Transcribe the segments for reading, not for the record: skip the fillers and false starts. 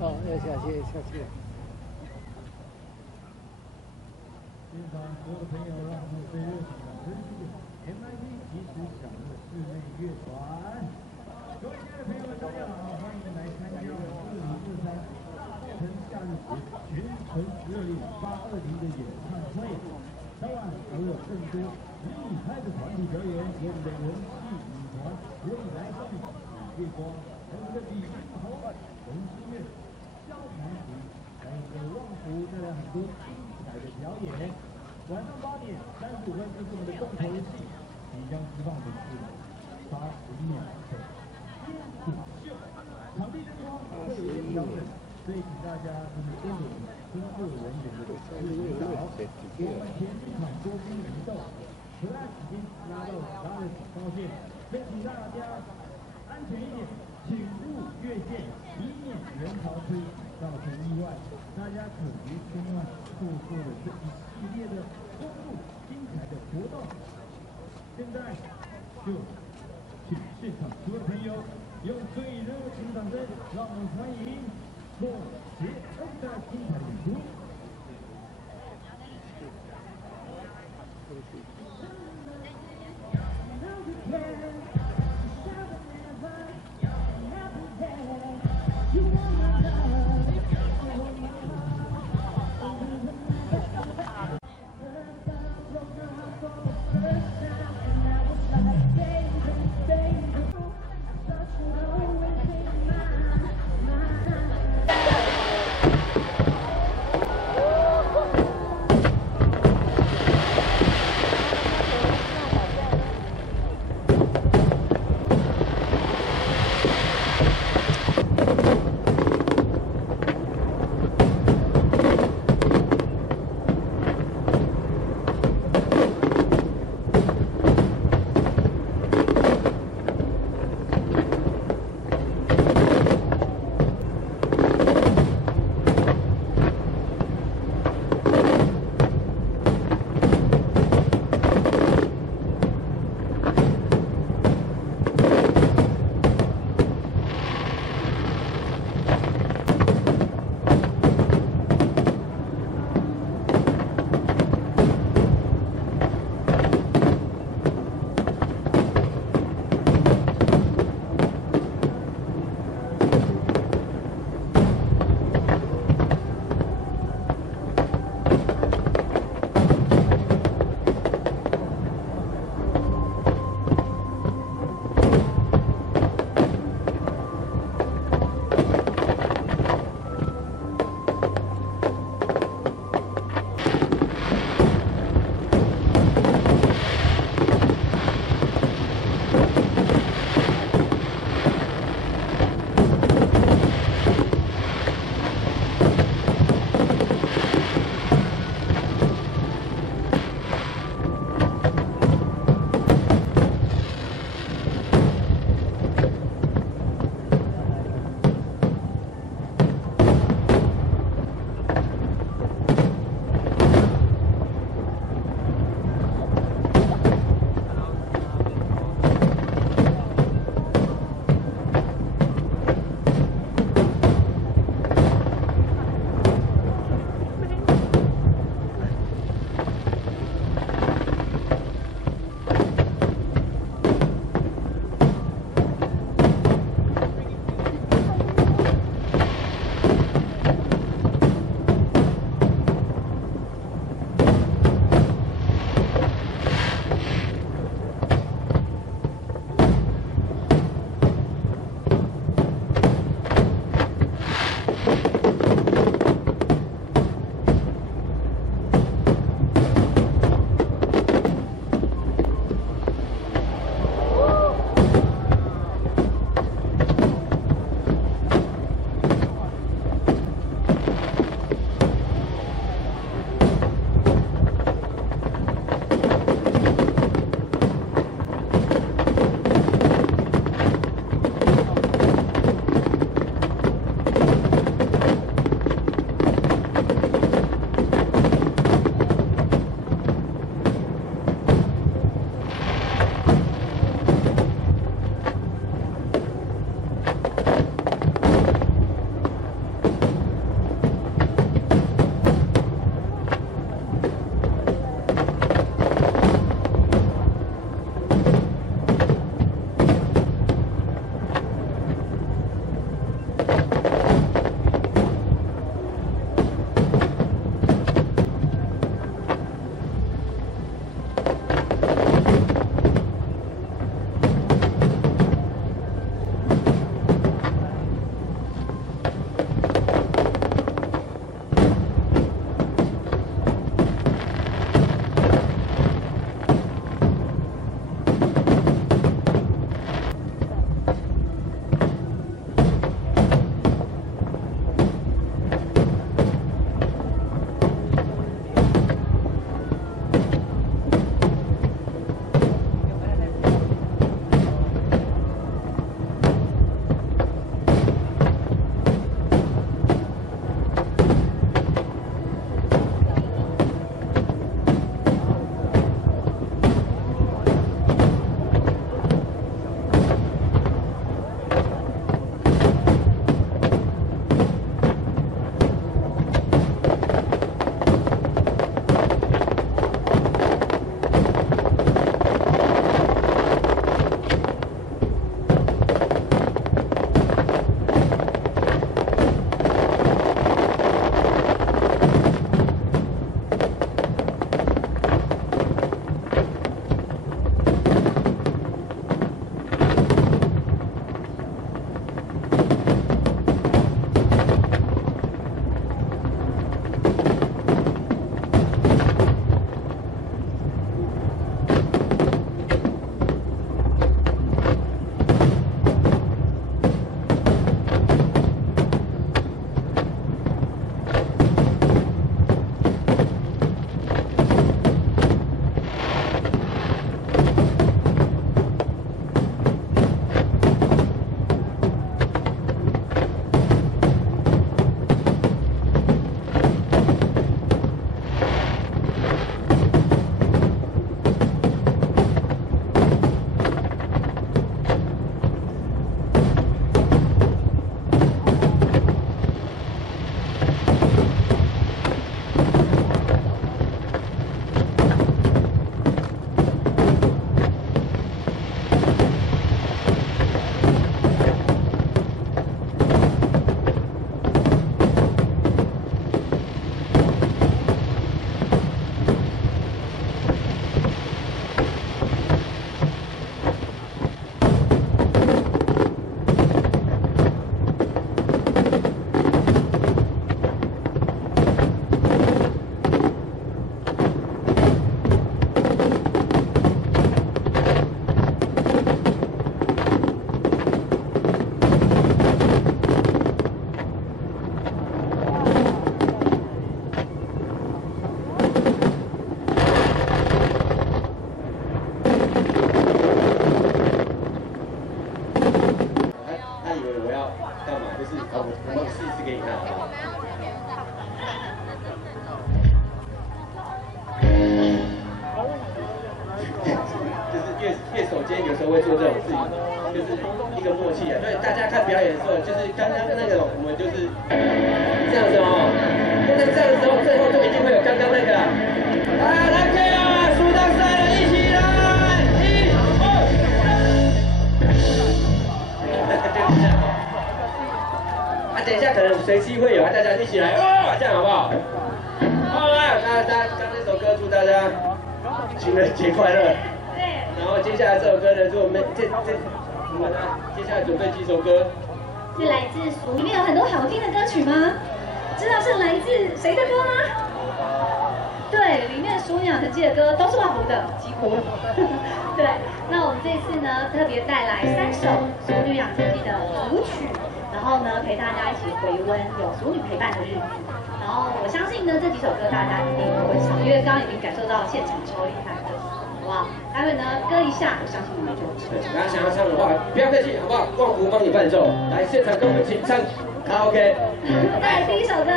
哦，要下去，下去。现场所有的朋友，让我们最热情的真心的 MIT 及时享乐室内乐团。各位亲爱的朋友们，大家好，欢迎来参加2023大稻埕夏日节全城12820的演唱会。当晚还会有更多厉害的团体表演，有我们的人气女团未来少女、月光，还有我们的李云红、红心月、萧盘曲，还有我们的旺福带来很多精彩的表演。晚上8点35分就是我们的重头戏，即将释放的是85秒的烟火秀。场地灯光会有一些调整，所以请大家就是多点工作人员的指导。我们前一场多兵移动，河岸已经拉到12高线，所以请大家安全一点，请勿越线，以免人潮推造成意外。大家可别千万错过了这一系列的丰富精彩的活动。现在就请现场所有朋友用最热情的掌声，让我们欢迎莫杰恩的精彩演出。以为我要干嘛，就是我试一次给你看好不好？就是乐手间有时候会做这种事情，就是一个默契啊。所以大家看表演的时候，就是刚刚那个我们就是这样子哦。那这样的时候，最后就一定会有刚刚那个啊，来 K 啊，数到3了，一起来，1、2，就这样。啊，等一下可能随机会有啊，大家一起来哦，这样好不好？好啊，大家刚这首歌祝大家情人节快乐。对。然后接下来这首歌呢，是我们你们呢？接下来准备几首歌？是来自书里面有很多好听的歌曲吗？知道是来自谁的歌吗？对，里面鼠鸟腾记的歌都是万福的，几乎。对，那我们这次呢，特别带来3首鼠鸟腾记的舞曲，然后呢，陪大家一起回温有鼠女陪伴的日子。然后我相信呢，这几首歌大家一定都会唱，因为刚刚已经感受到现场超厉害的，好不好？待会呢，歌一下，我相信你们就唱。大家想要唱的话，不要客气，好不好？旺福帮你伴奏，来现场跟我们一起唱卡拉 OK。来，第一首歌。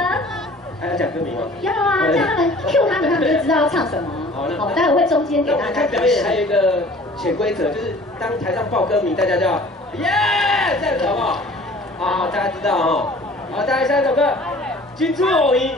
还要讲歌名吗？要啊，这样他们 Q 他们就知道要唱什么。好，那待会会中间给大家。看表演还有一个潜规则，就是当台上报歌名，大家就要耶，这样子好不好？好，大家知道哈。好，再来下一首歌，金珠偶音。